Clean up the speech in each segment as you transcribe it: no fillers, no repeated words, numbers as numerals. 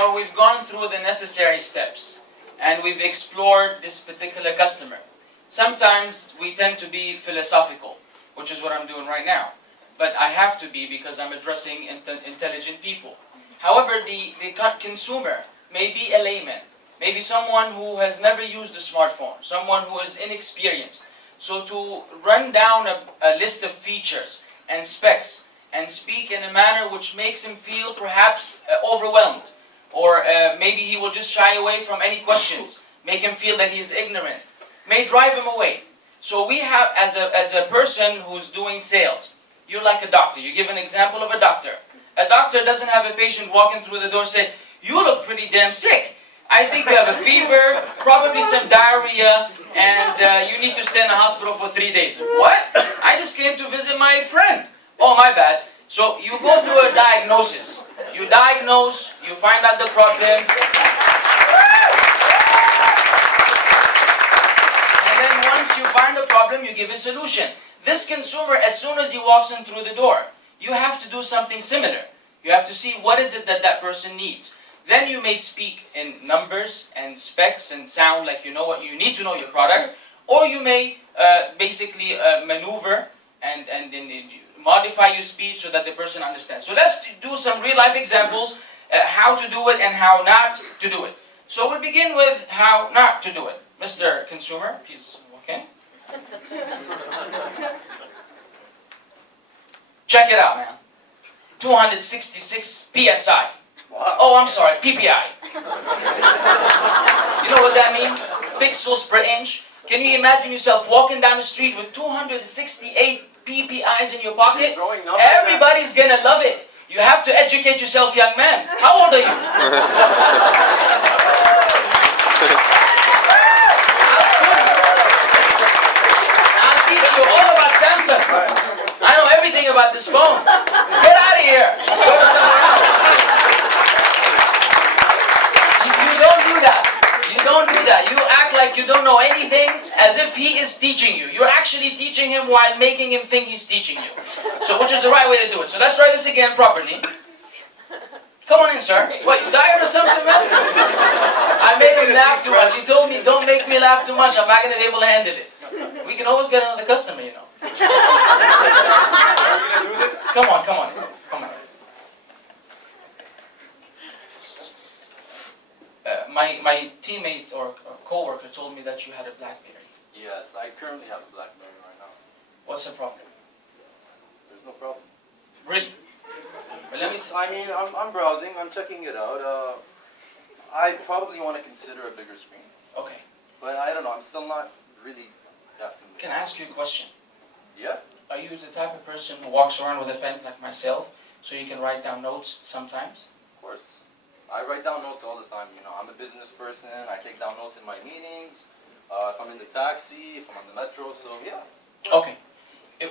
So we've gone through the necessary steps and we've explored this particular customer. Sometimes we tend to be philosophical, which is what I'm doing right now. But I have to be because I'm addressing intelligent people. However, the consumer may be a layman, maybe someone who has never used a smartphone, someone who is inexperienced. So to run down a list of features and specs and speak in a manner which makes him feel perhaps overwhelmed, or maybe he will just shy away from any questions, make him feel that he is ignorant, may drive him away. So we have, as a person who's doing sales, you're like a doctor. You give an example of a doctor. A doctor doesn't have a patient walking through the door say, "You look pretty damn sick. I think you have a fever, probably some diarrhea, and you need to stay in the hospital for 3 days." What? I just came to visit my friend. Oh, my bad. So you go through a diagnosis. You diagnose, you find out the problems. And then once you find the problem, you give a solution. This consumer, as soon as he walks in through the door, you have to do something similar. You have to see what is it that that person needs. Then you may speak in numbers and specs and sound like you know what you need to know your product, or you may basically maneuver and modify your speech so that the person understands. So let's do some real life examples, how to do it and how not to do it. So we'll begin with how not to do it. Mr. Consumer, please walk in. Check it out, man. 266 PSI. Wow. Oh, I'm sorry, PPI. You know what that means? Pixels per inch. Can you imagine yourself walking down the street with 268 PPIs in your pocket? Everybody's gonna love it. You have to educate yourself, young man. How old are you? I'll teach you all about Samsung. I know everything about this phone. Get out of here. Go to somewhere else. You don't do that. You don't do that. You act like you don't know anything as if he is teaching you. You're actually teaching him while making him think he's teaching you. So which is the right way to do it. So let's try this again properly. Come on in, sir. What, you tired or something, man? I made him laugh too much. He told me, don't make me laugh too much. I'm not going to be able to handle it. We can always get another customer, you know. Come on, come on. Come on. My teammate or co-worker told me that you had a BlackBerry. Yes, I currently have a BlackBerry right now. What's the problem? There's no problem. Really? But let me I'm browsing, I'm checking it out. I probably want to consider a bigger screen. Okay. But I don't know, I'm still not really that convinced. Can I ask you a question? Yeah. Are you the type of person who walks around with a pen like myself so you can write down notes sometimes? Of course. I write down notes all the time, you know. I'm a business person, I take down notes in my meetings, if I'm in the taxi, if I'm on the metro, so yeah. Okay.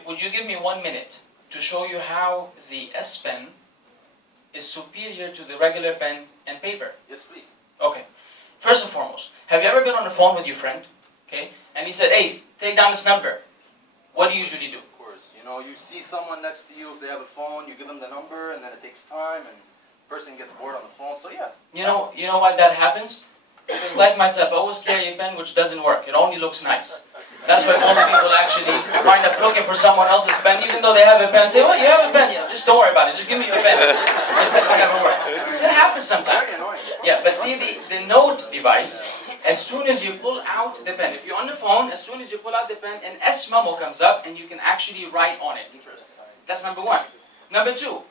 Would you give me 1 minute to show you how the S Pen is superior to the regular pen and paper? Yes, please. Okay. First and foremost, have you ever been on the phone with your friend? Okay. And he said, "Hey, take down this number." What do you usually do? Of course. You know, you see someone next to you, if they have a phone, you give them the number, and then it takes time, and the person gets bored on the phone, so yeah. You know why that happens? Because like myself, I always carry a pen which doesn't work. It only looks nice. That's why most people actually wind up looking for someone else's pen, even though they have a pen. Say, "Oh, you have a pen? Yeah, just don't worry about it. Just give me your pen." Because this one never works. It happens sometimes. Yeah, but see the Note device, as soon as you pull out the pen, if you're on the phone, as soon as you pull out the pen, an S memo comes up and you can actually write on it. That's number one. Number two,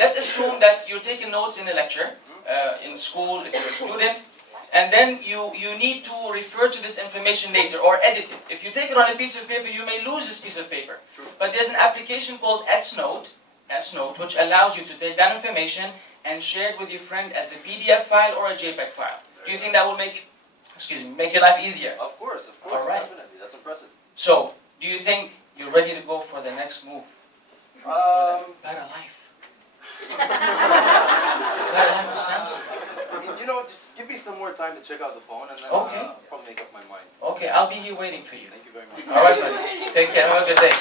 let's assume that you're taking notes in a lecture, in school, if you're a student, and then you need to refer to this information later or edit it. If you take it on a piece of paper, you may lose this piece of paper. But there's an application called S Note, which allows you to take that information and share it with your friend as a PDF file or a JPEG file. Do you think that will make your life easier? Of course, All right. Definitely. That's impressive. So, do you think you're ready to go for the next move? For the better life. Better life with Samsung. You know, just give me some more time to check out the phone, and then Okay. I'll probably make up my mind. Okay, I'll be here waiting for you. Thank you very much. All right, buddy. Take care. Have a good day.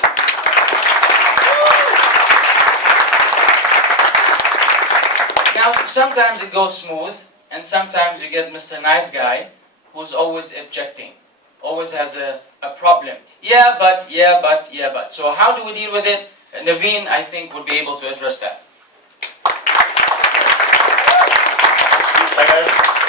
Now, sometimes it goes smooth, and sometimes you get Mr. Nice Guy, who's always objecting, always has a problem. Yeah, but. So how do we deal with it? Naveen, I think, would be able to address that. Hi guys.